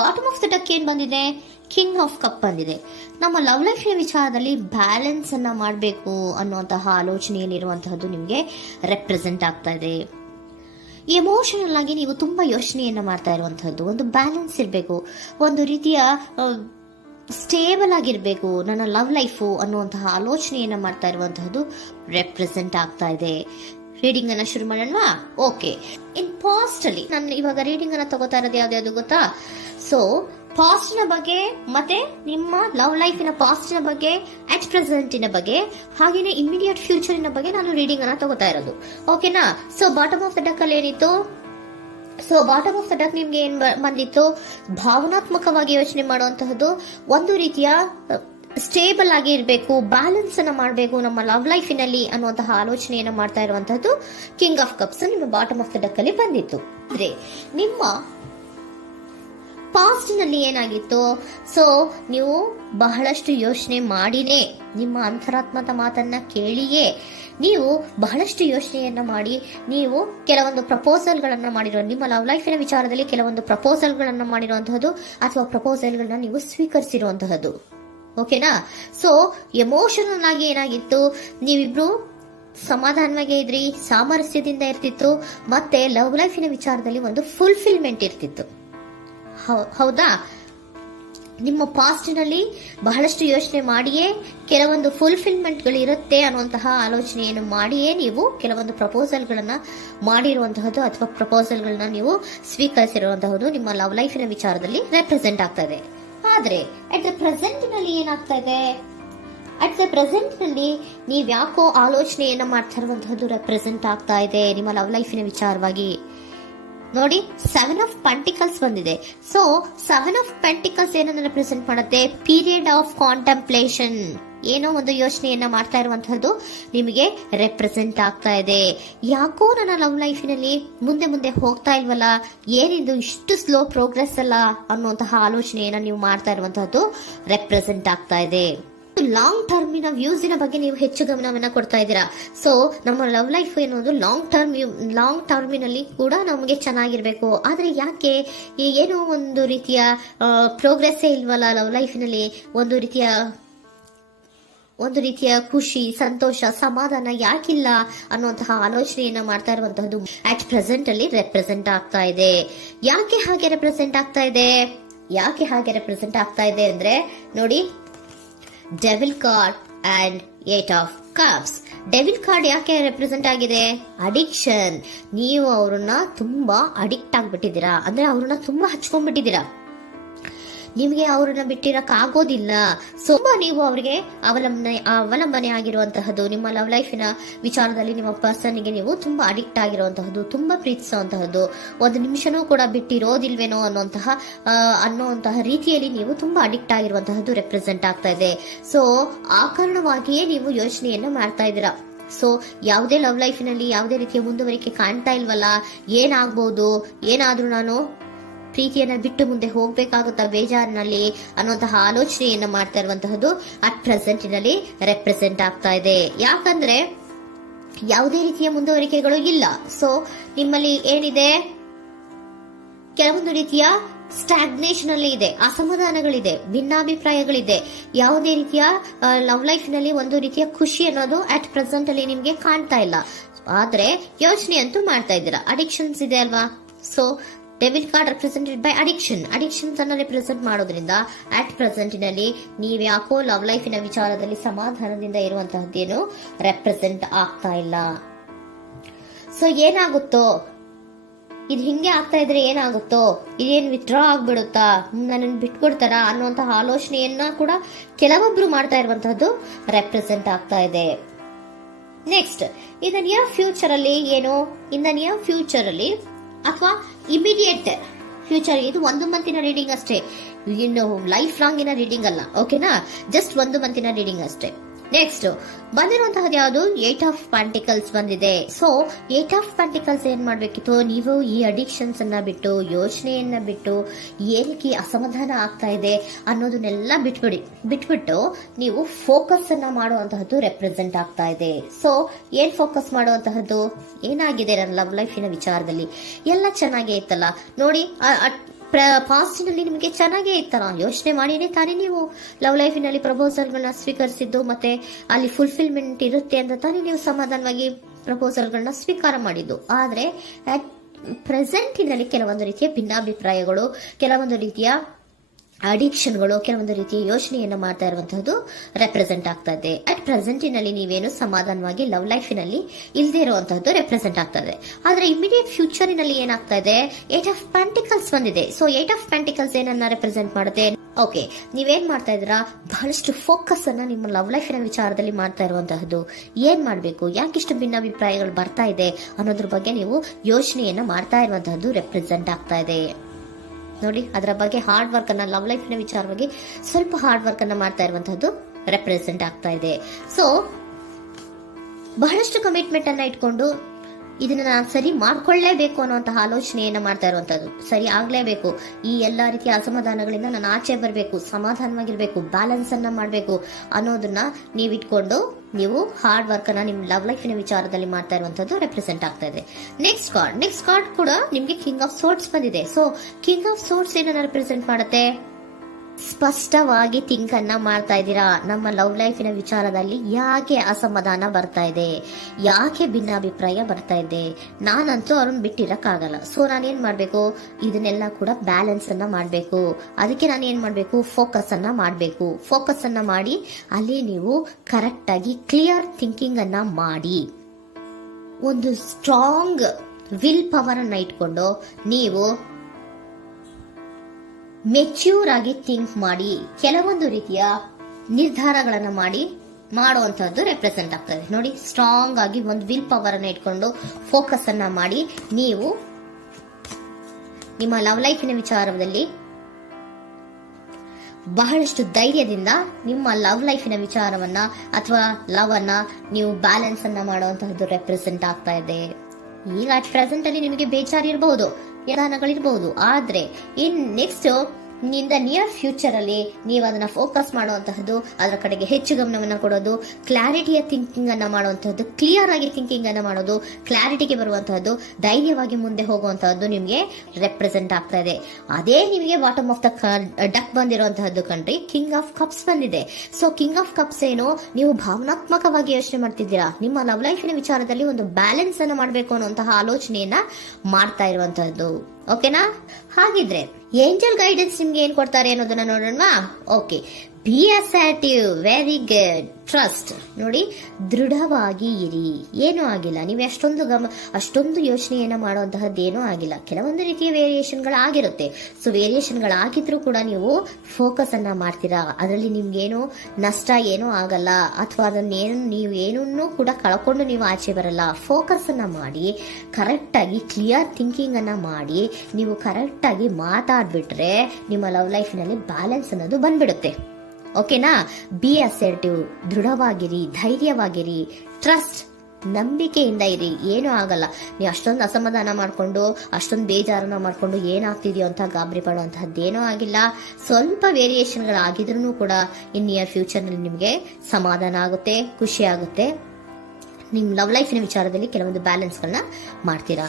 Bottom of the duck ಏನ್ ಬಂದಿದೆ? King of cup ಬಂದಿದೆ. ನಮ್ಮ ಲವ್ ಲೈಫ್ ವಿಚಾರದಲ್ಲಿ ಬ್ಯಾಲೆನ್ಸ್ ಅನ್ನ ಮಾಡಬೇಕು ಅನ್ನುವಂತಹ ಆಲೋಚನೆಯಲ್ಲಿರುವಂತಹದ್ದು ನಿಮ್ಗೆ ರೆಪ್ರೆಸೆಂಟ್ ಆಗ್ತಾ ಇದೆ. ಎಮೋಷನಲ್ ಆಗಿ ನೀವು ತುಂಬಾ ಯೋಚನೆಯನ್ನ ಮಾಡ್ತಾ ಇರುವಂತಹದ್ದು, ಒಂದು ಬ್ಯಾಲೆನ್ಸ್ ಇರಬೇಕು, ಒಂದು ರೀತಿಯ ಸ್ಟೇಬಲ್ ಆಗಿರ್ಬೇಕು ನನ್ನ ಲವ್ ಲೈಫು ಅನ್ನುವಂತಹ ಆಲೋಚನೆಯನ್ನ ಮಾಡ್ತಾ ಇರುವಂತಹದ್ದು ರೆಪ್ರೆಸೆಂಟ್ ಆಗ್ತಾ ಇದೆ. ರೀಡಿಂಗ್ ಅನ್ನ ಶುರು ಮಾಡೋಣವಾ? ಓಕೆ. ಇನ್ ಪಾಸ್ಟ್ ಅಲ್ಲಿ ನಾನು ಇವಾಗ ರೀಡಿಂಗ್ ಅನ್ನ ತಗೋತಾ ಇರೋದು ಯಾವ್ದು ಗೊತ್ತಾ? ಸೊ ಪಾಸ್ಟ್ ನ ಬಗ್ಗೆ ಮತ್ತೆ ನಿಮ್ಮ ಲವ್ ಲೈಫಿನ ಪಾಸ್ಟ್ ನ ಬಗ್ಗೆ, ಅಟ್ ಪ್ರೆಸೆಂಟಿನ ಬಗ್ಗೆ, ಹಾಗೇನೆ ಇಮಿಡಿಯೇಟ್ ಫ್ಯೂಚರಿನ ಬಗ್ಗೆ ನಾನು ರೀಡಿಂಗ್ ಅನ್ನ ತಗೋತಾ ಇರೋದು. ಓಕೆನಾ? So bottom of the duck ಅಲ್ಲಿ ಏನಿತ್ತು? So bottom of the duck ನಿಮ್ಗೆ ಏನ್ ಬಂದಿತ್ತು? ಭಾವನಾತ್ಮಕವಾಗಿ ಯೋಚನೆ ಮಾಡುವಂತಹದ್ದು, ಒಂದು ರೀತಿಯ ಸ್ಟೇಬಲ್ ಆಗಿ ಇರಬೇಕು, ಬ್ಯಾಲೆನ್ಸ್ ಅನ್ನ ಮಾಡಬೇಕು ನಮ್ಮ ಲವ್ ಲೈಫಿನಲ್ಲಿ ಅನ್ನುವಂತಹ ಆಲೋಚನೆಯನ್ನ ಮಾಡ್ತಾ ಇರುವಂತಹದ್ದು ಕಿಂಗ್ ಆಫ್ ಕಪ್ಸ್ ನಿಮ್ಮ ಬಾಟಮ್ ಆಫ್ ದ ಡಕ್ ಅಲ್ಲಿ ಬಂದಿತ್ತು. ಅಂದ್ರೆ ನಿಮ್ಮ ಪಾಸ್ಟ್ ನಲ್ಲಿ ಏನಾಗಿತ್ತು? ಸೊ ನೀವು ಬಹಳಷ್ಟು ಯೋಚನೆ ಮಾಡಿನೇ, ನಿಮ್ಮ ಅಂತರಾತ್ಮದ ಮಾತನ್ನ ಕೇಳಿಯೇ ನೀವು ಬಹಳಷ್ಟು ಯೋಚನೆಯನ್ನ ಮಾಡಿ ನೀವು ಕೆಲವೊಂದು ಪ್ರಪೋಸಲ್ ಗಳನ್ನ ಮಾಡಿರೋ, ನಿಮ್ಮ ಲವ್ ಲೈಫಿನ ವಿಚಾರದಲ್ಲಿ ಕೆಲವೊಂದು ಪ್ರಪೋಸಲ್ ಗಳನ್ನ ಮಾಡಿರುವಂತಹದ್ದು ಅಥವಾ ಪ್ರಪೋಸಲ್ ಗಳನ್ನ ನೀವು ಸ್ವೀಕರಿಸಿರುವಂತಹದ್ದು. ಓಕೆನಾ? ಸೊ ಎಮೋಷನಲ್ ಆಗಿ ಏನಾಗಿತ್ತು? ನೀವಿಬ್ರು ಸಮಾಧಾನವಾಗಿ ಇದ್ರಿ, ಸಾಮರಸ್ಯದಿಂದ ಇರ್ತಿತ್ತು, ಮತ್ತೆ ಲವ್ ಲೈಫಿನ ವಿಚಾರದಲ್ಲಿ ಒಂದು ಫುಲ್ಫಿಲ್ಮೆಂಟ್ ಇರ್ತಿತ್ತು. ಹೌದಾ? ನಿಮ್ಮ ಪಾಸ್ಟ್ ನಲ್ಲಿ ಬಹಳಷ್ಟು ಯೋಚನೆ ಮಾಡಿಯೇ ಕೆಲವೊಂದು ಫುಲ್ಫಿಲ್ಮೆಂಟ್ ಗಳು ಇರುತ್ತೆ ಅನ್ನುವಂತಹ ಆಲೋಚನೆಯನ್ನು ಮಾಡಿಯೇ ನೀವು ಕೆಲವೊಂದು ಪ್ರಪೋಸಲ್ ಗಳನ್ನ ಮಾಡಿರುವಂತಹದ್ದು ಅಥವಾ ಪ್ರಪೋಸಲ್ ಗಳನ್ನ ನೀವು ಸ್ವೀಕರಿಸಿರುವಂತಹದ್ದು ನಿಮ್ಮ ಲವ್ ಲೈಫಿನ ವಿಚಾರದಲ್ಲಿ ರೆಪ್ರೆಸೆಂಟ್ ಆಗ್ತಾ ಇದೆ. ಆದ್ರೆ ಅಟ್ ದ ಪ್ರೆಸೆಂಟ್ ನಲ್ಲಿ ಏನಾಗ್ತಾ ಇದೆ? ಅಟ್ ದ ಪ್ರೆಸೆಂಟ್ ನಲ್ಲಿ ನೀವ್ ಯಾಕೋ ಆಲೋಚನೆಯನ್ನ ಮಾಡ್ತಾ ಇರುವಂತಹದ್ದು ರೆಪ್ರೆಸೆಂಟ್ ಆಗ್ತಾ ಇದೆ ನಿಮ್ಮ ಲವ್ ಲೈಫಿನ ವಿಚಾರವಾಗಿ. ನೋಡಿ, 7 ಆಫ್ ಪೆಂಟಿಕಲ್ಸ್ ಬಂದಿದೆ. ಸೊ 7 ಆಫ್ ಪೆಂಟಿಕಲ್ಸ್ ಏನನ್ನ ರೆಪ್ರೆಸೆಂಟ್ ಮಾಡುತ್ತೆ? ಪೀರಿಯಡ್ ಆಫ್ ಕಾಂಟೆಂಪ್ಲೇಷನ್, ಏನೋ ಒಂದು ಯೋಚನೆಯನ್ನ ಮಾಡ್ತಾ ಇರುವಂತಹದ್ದು ನಿಮಗೆ ರೆಪ್ರೆಸೆಂಟ್ ಆಗ್ತಾ ಇದೆ. ಯಾಕೋ ನನ್ನ ಲವ್ ಲೈಫಿನಲ್ಲಿ ಮುಂದೆ ಮುಂದೆ ಹೋಗ್ತಾ ಇಲ್ವಲ್ಲ, ಏನಿದು ಇಷ್ಟು ಸ್ಲೋ ಪ್ರೋಗ್ರೆಸ್ ಅಲ್ಲ ಅನ್ನುವಂತಹ ಆಲೋಚನೆಯನ್ನ ನೀವು ಮಾಡ್ತಾ ಇರುವಂತಹದ್ದು ರೆಪ್ರೆಸೆಂಟ್ ಆಗ್ತಾ ಇದೆ. ಲಾಂಗ್ ಟರ್ಮಿನ ವ್ಯೂಸಿನ ಬಗ್ಗೆ ನೀವು ಹೆಚ್ಚು ಗಮನವನ್ನ ಕೊಡ್ತಾ ಇದ್ದೀರಾ. ಸೊ ನಮ್ಮ ಲವ್ ಲೈಫ್ ಎನ್ನುವುದು ಲಾಂಗ್ ಟರ್ಮಿನಲ್ಲಿ ಕೂಡ ನಮಗೆ ಚೆನ್ನಾಗಿರ್ಬೇಕು. ಆದ್ರೆ ಯಾಕೆ ಏನೋ ಒಂದು ರೀತಿಯ ಪ್ರೋಗ್ರೆಸ್ ಇಲ್ವಲ್ಲ ಲವ್ ಲೈಫಿನಲ್ಲಿ, ಒಂದು ರೀತಿಯ ಖುಷಿ, ಸಂತೋಷ, ಸಮಾಧಾನ ಯಾಕಿಲ್ಲ ಅನ್ನುವಂತಹ ಆಲೋಚನೆಯನ್ನ ಮಾಡ್ತಾ ಇರುವಂತಹದ್ದು ಅಟ್ ಪ್ರೆಸೆಂಟ್ ಅಲ್ಲಿ ರೆಪ್ರೆಸೆಂಟ್ ಆಗ್ತಾ ಇದೆ. ಯಾಕೆ ಹಾಗೆ ರೆಪ್ರೆಸೆಂಟ್ ಆಗ್ತಾ ಇದೆ ಅಂದ್ರೆ ನೋಡಿ, devil card and 8 of cups. Devil card ಯಾಕೆ ರೆಪ್ರೆಸೆಂಟ್ ಆಗಿದೆ? ಅಡಿಕ್ಷನ್. ನೀವು ಅವ್ರನ್ನ ತುಂಬಾ ಅಡಿಕ್ಟ್ ಆಗ್ಬಿಟ್ಟಿದ್ದೀರಾ, ಅಂದ್ರೆ ಅವ್ರನ್ನ ತುಂಬಾ ಹಚ್ಕೊಂಡ್ಬಿಟ್ಟಿದ್ದೀರಾ, ನಿಮಗೆ ಅವ್ರನ್ನ ಬಿಟ್ಟಿರಕ್ ಆಗೋದಿಲ್ಲ. ಸೊ ನೀವು ಅವ್ರಿಗೆ ಅವಲಂಬನೆ ಆಗಿರುವಂತಹದ್ದು, ನಿಮ್ಮ ಲವ್ ಲೈಫಿನ ವಿಚಾರದಲ್ಲಿ ನಿಮ್ಮ ಪರ್ಸನ್ಗೆ ನೀವು ತುಂಬಾ ಅಡಿಕ್ಟ್ ಆಗಿರುವಂತಹದ್ದು, ತುಂಬಾ ಪ್ರೀತಿಸುವಂತಹದ್ದು, ಒಂದು ನಿಮಿಷನೂ ಕೂಡ ಬಿಟ್ಟಿರೋದಿಲ್ವೇನೋ ಅನ್ನೋಂತಹ ರೀತಿಯಲ್ಲಿ ನೀವು ತುಂಬಾ ಅಡಿಕ್ಟ್ ಆಗಿರುವಂತಹದ್ದು ರೆಪ್ರೆಸೆಂಟ್ ಆಗ್ತಾ ಇದೆ. ಸೊ ಆ ಕಾರಣವಾಗಿಯೇ ನೀವು ಯೋಚನೆಯನ್ನ ಮಾಡ್ತಾ ಇದ್ದೀರಾ. ಸೊ ಯಾವುದೇ ಲವ್ ಲೈಫಿನಲ್ಲಿ ಯಾವುದೇ ರೀತಿಯ ಮುಂದುವರಿಕೆ ಕಾಣ್ತಾ ಇಲ್ವಲ್ಲ, ಏನಾಗ್ಬೋದು, ಏನಾದ್ರೂ ನಾನು ಪ್ರೀತಿಯನ್ನ ಬಿಟ್ಟು ಮುಂದೆ ಹೋಗ್ಬೇಕಾಗುತ್ತಾ ಬೇಜಾರಿನಲ್ಲಿ ಅನ್ನುವಂತಹ ಆಲೋಚನೆಯನ್ನ ಮಾಡ್ತಾ ಇರುವಂತಹದ್ದು ಅಟ್ ಪ್ರೆಸೆಂಟಿನಲ್ಲಿ ರೆಪ್ರೆಸೆಂಟ್ ಆಗ್ತಾ ಇದೆ. ಯಾಕಂದ್ರೆ ಯಾವುದೇ ರೀತಿಯ ಮುಂದುವರಿಕೆಗಳು ಇಲ್ಲ. ಸೊ ನಿಮ್ಮಲ್ಲಿ ಏನಿದೆ? ಕೆಲವೊಂದು ರೀತಿಯ ಸ್ಟಾಗ್ನೇಷನ್ ಅಲ್ಲಿ ಇದೆ, ಅಸಮಾಧಾನಗಳಿದೆ, ಭಿನ್ನಾಭಿಪ್ರಾಯಗಳಿದೆ. ಯಾವುದೇ ರೀತಿಯ ಲವ್ ಲೈಫ್ ನಲ್ಲಿ ಒಂದು ರೀತಿಯ ಖುಷಿ ಅನ್ನೋದು ಅಟ್ ಪ್ರೆಸೆಂಟ್ ಅಲ್ಲಿ ನಿಮ್ಗೆ ಕಾಣ್ತಾ ಇಲ್ಲ. ಆದ್ರೆ ಯೋಚನೆ ಅಂತೂ ಮಾಡ್ತಾ ಇದ್ದೀರಾ. ಅಡಿಕ್ಷನ್ಸ್ ಇದೆ ಅಲ್ವಾ? So devil card represented by addictions ಅನ್ನ ರೆಪ್ರೆಸೆಂಟ್ ಮಾಡೋದ್ರಿಂದ ಅಟ್ ಪ್ರೆಸೆಂಟಿನಲ್ಲಿ ನೀವ್ ಯಾಕೋ ಲವ್ ಲೈಫಿನ ವಿಚಾರದಲ್ಲಿ ಸಮಾಧಾನದಿಂದ ಇರುವಂತಹದ್ದೇನು ರೆಪ್ರೆಸೆಂಟ್ ಆಗ್ತಾ ಇಲ್ಲ. ಸೊ ಏನಾಗುತ್ತೋ, ಇದು ಹಿಂಗೆ ಆಗ್ತಾ ಇದ್ರೆ ಏನಾಗುತ್ತೋ, ಇದೇನ್ ವಿತ್ಡ್ರಾ ಆಗ್ಬಿಡುತ್ತಾ, ನನ್ನನ್ನು ಬಿಟ್ಕೊಡ್ತಾರಾ ಅನ್ನುವಂತಹ ಆಲೋಚನೆಯನ್ನ ಕೂಡ ಕೆಲವೊಬ್ರು ಮಾಡ್ತಾ ಇರುವಂತಹದ್ದು ರೆಪ್ರೆಸೆಂಟ್ ಆಗ್ತಾ ಇದೆ. Next, in the near future ಅಲ್ಲಿ ಅಥವಾ ಇಮಿಡಿಯೇಟ್ ಫ್ಯೂಚರ್, ಇದು 1 ಮಂತಿನ ರೀಡಿಂಗ್ ಅಷ್ಟೇ, ಇನ್ನು ಲೈಫ್ ಲಾಂಗ್ ಇನ ರೀಡಿಂಗ್ ಅಲ್ಲ. ಓಕೆನಾ? ಜಸ್ಟ್ 1 ಮಂತಿನ ರೀಡಿಂಗ್ ಅಷ್ಟೇ. ನೆಕ್ಸ್ಟ್ ಬಂದಿರುವಂತಹದ್ದು ಯಾವುದು? 8 ಆಫ್ ಪೆಂಟಿಕಲ್ಸ್ ಬಂದಿದೆ. ಸೊ 8 ಆಫ್ ಪೆಂಟಿಕಲ್ಸ್ ಏನ್ ಮಾಡ್ಬೇಕಿತ್ತು? ನೀವು ಈ ಅಡಿಕ್ಷನ್ಸ್ ಅನ್ನ ಬಿಟ್ಟು, ಯೋಚನೆಯನ್ನ ಬಿಟ್ಟು, ಏನಕ್ಕೆ ಅಸಮಾಧಾನ ಆಗ್ತಾ ಇದೆ ಅನ್ನೋದನ್ನೆಲ್ಲ ಬಿಟ್ಬಿಟ್ಟು ನೀವು ಫೋಕಸ್ ಅನ್ನ ಮಾಡುವಂತಹದ್ದು ರೆಪ್ರೆಸೆಂಟ್ ಆಗ್ತಾ ಇದೆ. ಸೊ ಏನ್ ಫೋಕಸ್ ಮಾಡುವಂತಹದ್ದು? ಏನಾಗಿದೆ ನನ್ನ ಲವ್ ಲೈಫಿನ ವಿಚಾರದಲ್ಲಿ? ಎಲ್ಲ ಚೆನ್ನಾಗೇ ಇತ್ತಲ್ಲ ನೋಡಿ, ಪಾಸ್ಟಿನಲ್ಲಿ ನಿಮಗೆ ಚೆನ್ನಾಗೇ ಇತ್ತಲ್ಲ, ಯೋಚನೆ ಮಾಡಿನೇ ತಾನೇ ನೀವು ಲವ್ ಲೈಫಿನಲ್ಲಿ ಪ್ರಪೋಸಲ್ಗಳನ್ನ ಸ್ವೀಕರಿಸಿದ್ದು, ಮತ್ತೆ ಅಲ್ಲಿ ಫುಲ್ಫಿಲ್ಮೆಂಟ್ ಇರುತ್ತೆ ಅಂತ ತಾನೇ ನೀವು ಸಮಾಧಾನವಾಗಿ ಪ್ರಪೋಸಲ್ಗಳನ್ನ ಸ್ವೀಕಾರ ಮಾಡಿದ್ದು. ಆದ್ರೆ ಅಟ್ ಪ್ರೆಸೆಂಟಿನಲ್ಲಿ ಕೆಲವೊಂದು ರೀತಿಯ ಭಿನ್ನಾಭಿಪ್ರಾಯಗಳು, ಕೆಲವೊಂದು ರೀತಿಯ ಅಡಿಕ್ಷನ್ಗಳು, ಕೆಲವೊಂದು ರೀತಿಯ ಯೋಚನೆಯನ್ನು ಮಾಡ್ತಾ ಇರುವಂತಹದ್ದು ರೆಪ್ರೆಸೆಂಟ್ ಆಗ್ತಾ ಇದೆ. ಅಟ್ ಪ್ರೆಸೆಂಟಿನಲ್ಲಿ ನೀವೇನು ಸಮಾಧಾನವಾಗಿ ಲವ್ ಲೈಫಿನಲ್ಲಿ ಇಲ್ಲದೆ ಇರುವಂತಹದ್ದು ರೆಪ್ರೆಸೆಂಟ್ ಆಗ್ತಾ ಇದೆ. ಆದ್ರೆ ಇಮಿಡಿಯೇಟ್ ಫ್ಯೂಚರಿನಲ್ಲಿ ಏನಾಗ್ತಾ ಇದೆ, 8 ಆಫ್ ಪೆಂಟಿಕಲ್ಸ್ ಬಂದಿದೆ. ಸೊ 8 ಆಫ್ ಪೆಂಟಿಕಲ್ಸ್ ಏನನ್ನ ರೆಪ್ರೆಸೆಂಟ್ ಮಾಡುತ್ತೆ? ಓಕೆ, ನೀವೇನ್ ಮಾಡ್ತಾ ಇದ್ದೀರಾ, ಬಹಳಷ್ಟು ಫೋಕಸ್ ಅನ್ನ ನಿಮ್ಮ ಲವ್ ಲೈಫಿನ ವಿಚಾರದಲ್ಲಿ ಮಾಡ್ತಾ ಇರುವಂತಹದ್ದು. ಏನ್ ಮಾಡ್ಬೇಕು, ಯಾಕಿಷ್ಟು ಭಿನ್ನಾಭಿಪ್ರಾಯಗಳು ಬರ್ತಾ ಇದೆ ಅನ್ನೋದ್ರ ಬಗ್ಗೆ ನೀವು ಯೋಚನೆಯನ್ನ ಮಾಡ್ತಾ ಇರುವಂತಹದ್ದು ರೆಪ್ರೆಸೆಂಟ್ ಆಗ್ತಾ ಇದೆ. ನೋಡಿ, ಅದರ ಬಗ್ಗೆ ಹಾರ್ಡ್ ವರ್ಕ್ ಅನ್ನ, ಲವ್ ಲೈಫಿನ ವಿಚಾರವಾಗಿ ಸ್ವಲ್ಪ ಹಾರ್ಡ್ ವರ್ಕ್ ಅನ್ನ ಮಾಡ್ತಾ ಇರುವಂತಹದ್ದು ರೆಪ್ರೆಸೆಂಟ್ ಆಗ್ತಾ ಇದೆ. ಸೊ ಬಹಳಷ್ಟು ಕಮಿಟ್ಮೆಂಟ್ ಅನ್ನ ಇಟ್ಕೊಂಡು ಇದನ್ನ ನಾನು ಸರಿ ಮಾಡ್ಕೊಳ್ಳೇಬೇಕು ಅನ್ನುವಂತಹ ಆಲೋಚನೆಯನ್ನ ಮಾಡ್ತಾ ಇರುವಂತದ್ದು. ಸರಿ ಆಗ್ಲೇಬೇಕು, ಈ ಎಲ್ಲಾ ರೀತಿಯ ಅಸಮಾಧಾನಗಳಿಂದ ನಾನು ಆಚೆ ಬರಬೇಕು, ಸಮಾಧಾನವಾಗಿರ್ಬೇಕು, ಬ್ಯಾಲೆನ್ಸ್ ಅನ್ನ ಮಾಡಬೇಕು ಅನ್ನೋದನ್ನ ನೀವಿಟ್ಕೊಂಡು ನೀವು ಹಾರ್ಡ್ ವರ್ಕ್ ಅನ್ನ ನಿಮ್ ಲವ್ ಲೈಫಿನ ವಿಚಾರದಲ್ಲಿ ಮಾಡ್ತಾ ಇರುವಂತದ್ದು ರೆಪ್ರೆಸೆಂಟ್ ಆಗ್ತಾ ಇದೆ. ನೆಕ್ಸ್ಟ್ ಕಾರ್ಡ್ ಕೂಡ ನಿಮ್ಗೆ ಕಿಂಗ್ ಆಫ್ ಸೋರ್ಟ್ಸ್ ಬಂದಿದೆ. ಸೊ ಕಿಂಗ್ ಆಫ್ ಸೋರ್ಟ್ಸ್ ಏನನ್ನ ರೆಪ್ರೆಸೆಂಟ್ ಮಾಡುತ್ತೆ? ಸ್ಪಷ್ಟವಾಗಿ ಥಿಂಕ್ ಅನ್ನ ಮಾಡ್ತಾ ಇದ್ದೀರಾ. ನಮ್ಮ ಲವ್ ಲೈಫಿನ ವಿಚಾರದಲ್ಲಿ ಯಾಕೆ ಅಸಮಾಧಾನ ಬರ್ತಾ ಇದೆ, ಯಾಕೆ ಭಿನ್ನಾಭಿಪ್ರಾಯ ಬರ್ತಾ ಇದೆ, ನಾನಂತೂ ಅವ್ರನ್ನ ಬಿಟ್ಟಿರಕ್ಕಾಗಲ್ಲ. ಸೊ ನಾನೇನ್ ಮಾಡ್ಬೇಕು, ಇದನ್ನೆಲ್ಲ ಕೂಡ ಬ್ಯಾಲೆನ್ಸ್ ಅನ್ನ ಮಾಡ್ಬೇಕು. ಅದಕ್ಕೆ ನಾನು ಏನ್ ಮಾಡ್ಬೇಕು, ಫೋಕಸ್ ಅನ್ನ ಮಾಡ್ಬೇಕು. ಫೋಕಸ್ ಅನ್ನ ಮಾಡಿ ಅಲ್ಲಿ ನೀವು ಕರೆಕ್ಟ್ ಆಗಿ ಕ್ಲಿಯರ್ ಥಿಂಕಿಂಗ್ ಅನ್ನ ಮಾಡಿ, ಒಂದು ಸ್ಟ್ರಾಂಗ್ ವಿಲ್ ಪವರ್ ಅನ್ನ ಇಟ್ಕೊಂಡು ನೀವು ಮೆಚ್ಯೂರ್ ಆಗಿ ಥಿಂಕ್ ಮಾಡಿ ಕೆಲವೊಂದು ರೀತಿಯ ನಿರ್ಧಾರಗಳನ್ನ ಮಾಡುವಂತಹದ್ದು ರೆಪ್ರೆಸೆಂಟ್ ಆಗ್ತದೆ. ನೋಡಿ, ಸ್ಟ್ರಾಂಗ್ ಆಗಿ ಒಂದು ವಿಲ್ ಪವರ್ ಅನ್ನ ಇಟ್ಕೊಂಡು ಫೋಕಸ್ ಅನ್ನ ಮಾಡಿ ನೀವು ನಿಮ್ಮ ಲವ್ ಲೈಫಿನ ವಿಚಾರದಲ್ಲಿ ಬಹಳಷ್ಟು ಧೈರ್ಯದಿಂದ ನಿಮ್ಮ ಲವ್ ಲೈಫಿನ ವಿಚಾರವನ್ನ ಅಥವಾ ಲವ್ ಅನ್ನ ನೀವು ಬ್ಯಾಲೆನ್ಸ್ ಅನ್ನ ಮಾಡುವಂತಹದ್ದು ರೆಪ್ರೆಸೆಂಟ್ ಆಗ್ತಾ ಇದೆ. ಈಗ ಅಟ್ ಪ್ರೆಸೆಂಟ್ ಅಲ್ಲಿ ನಿಮಗೆ ಬೇಜಾರಿರಬಹುದು, ವಿಧಾನಗಳಿರಬಹುದು, ಆದ್ರೆ ಇನ್ ನೆಕ್ಸ್ಟ್ ನಿಂದ ನಿಯರ್ ಫ್ಯೂಚರ್ ಅಲ್ಲಿ ನೀವು ಅದನ್ನ ಫೋಕಸ್ ಮಾಡುವಂತಹದ್ದು, ಅದರ ಕಡೆಗೆ ಹೆಚ್ಚು ಗಮನವನ್ನ ಕೊಡೋದು, ಕ್ಲಾರಿಟಿಯ ಥಿಂಕಿಂಗ್ ಅನ್ನ ಮಾಡುವಂತಹದ್ದು, ಕ್ಲಿಯರ್ ಆಗಿ ಥಿಂಕಿಂಗ್ ಅನ್ನ ಮಾಡೋದು, ಕ್ಲಾರಿಟಿಗೆ ಬರುವಂತಹದ್ದು, ಧೈರ್ಯವಾಗಿ ಮುಂದೆ ಹೋಗುವಂತಹದ್ದು ನಿಮ್ಗೆ ರೆಪ್ರೆಸೆಂಟ್ ಆಗ್ತಾ ಇದೆ. ಅದೇ ನಿಮಗೆ ಬಾಟಮ್ ಆಫ್ ದ ಡಕ್ ಬಂದಿರುವಂತಹದ್ದು ಕಣ್ರಿ, ಕಿಂಗ್ ಆಫ್ ಕಪ್ಸ್ ಬಂದಿದೆ. ಸೊ ಕಿಂಗ್ ಆಫ್ ಕಪ್ಸ್ ಏನು, ನೀವು ಭಾವನಾತ್ಮಕವಾಗಿ ಯೋಚನೆ ಮಾಡ್ತಿದ್ದೀರಾ, ನಿಮ್ಮ ಲವ್ ಲೈಫಿನ ವಿಚಾರದಲ್ಲಿ ಒಂದು ಬ್ಯಾಲೆನ್ಸ್ ಅನ್ನ ಮಾಡಬೇಕು ಅನ್ನುವಂತಹ ಆಲೋಚನೆಯನ್ನ ಮಾಡ್ತಾ ಇರುವಂತಹದ್ದು. ಓಕೆನಾ? ಹಾಗಿದ್ರೆ ಏಂಜಲ್ ಗೈಡೆನ್ಸ್ ನಿಮ್ಗೆ ಏನ್ ಕೊಡ್ತಾರೆ ಅನ್ನೋದನ್ನ ನೋಡೋಣ. Okay, B assertive, very good, trust. ನೋಡಿ, ದೃಢವಾಗಿ ಇರಿ, ಏನೂ ಆಗಿಲ್ಲ. ನೀವು ಅಷ್ಟೊಂದು ಯೋಚನೆಯನ್ನ ಮಾಡುವಂತಹದ್ದೇನೂ ಆಗಿಲ್ಲ. ಕೆಲವೊಂದು ರೀತಿಯ ವೇರಿಯೇಷನ್ಗಳಾಗಿರುತ್ತೆ. ಸೊ ವೇರಿಯೇಷನ್ಗಳಾಗಿದ್ರೂ ಕೂಡ ನೀವು ಫೋಕಸ್ ಅನ್ನ ಮಾಡ್ತೀರಾ, ಅದರಲ್ಲಿ ನಿಮ್ಗೇನು ನಷ್ಟ ಏನೂ ಆಗಲ್ಲ, ಅಥವಾ ನೀವೇನೂ ಕೂಡ ಕಳ್ಕೊಂಡು ನೀವು ಆಚೆ ಬರಲ್ಲ. ಫೋಕಸ್ ಅನ್ನ ಮಾಡಿ ಕರೆಕ್ಟ್ ಆಗಿ ಕ್ಲಿಯರ್ ಥಿಂಕಿಂಗ್ ಅನ್ನ ಮಾಡಿ ನೀವು ಕರೆಕ್ಟ್ ಆಗಿ ಮಾತಾಡ್ಬಿಟ್ರೆ ನಿಮ್ಮ ಲವ್ ಲೈಫ್ನಲ್ಲಿ ಬ್ಯಾಲೆನ್ಸ್ ಅನ್ನೋದು ಬಂದ್ಬಿಡುತ್ತೆ. ಓಕೆನಾ? ಬಿ ಅಸರ್ಟಿವ್, ದೃಢವಾಗಿರಿ, ಧೈರ್ಯವಾಗಿರಿ, ಟ್ರಸ್ಟ್, ನಂಬಿಕೆಯಿಂದ ಇರಿ, ಏನೂ ಆಗಲ್ಲ. ನೀವು ಅಷ್ಟೊಂದು ಅಸಮಾಧಾನ ಮಾಡ್ಕೊಂಡು ಅಷ್ಟೊಂದು ಬೇಜಾರನ್ನ ಮಾಡ್ಕೊಂಡು ಏನಾಗ್ತಿದೆಯೋ ಅಂತ ಗಾಬರಿ ಪಡುವಂತಹದ್ದೇನೂ ಆಗಿಲ್ಲ. ಸ್ವಲ್ಪ ವೇರಿಯೇಷನ್ಗಳಾಗಿದ್ರೂ ಕೂಡ ಇನ್ ನಿಯರ್ ಫ್ಯೂಚರ್ನಲ್ಲಿ ನಿಮಗೆ ಸಮಾಧಾನ ಆಗುತ್ತೆ, ಖುಷಿ ಆಗುತ್ತೆ. ನಿಮ್ಮ ಲವ್ ಲೈಫಿನ ವಿಚಾರದಲ್ಲಿ ಕೆಲವೊಂದು ಬ್ಯಾಲೆನ್ಸ್ಗಳನ್ನ ಮಾಡ್ತೀರಾ.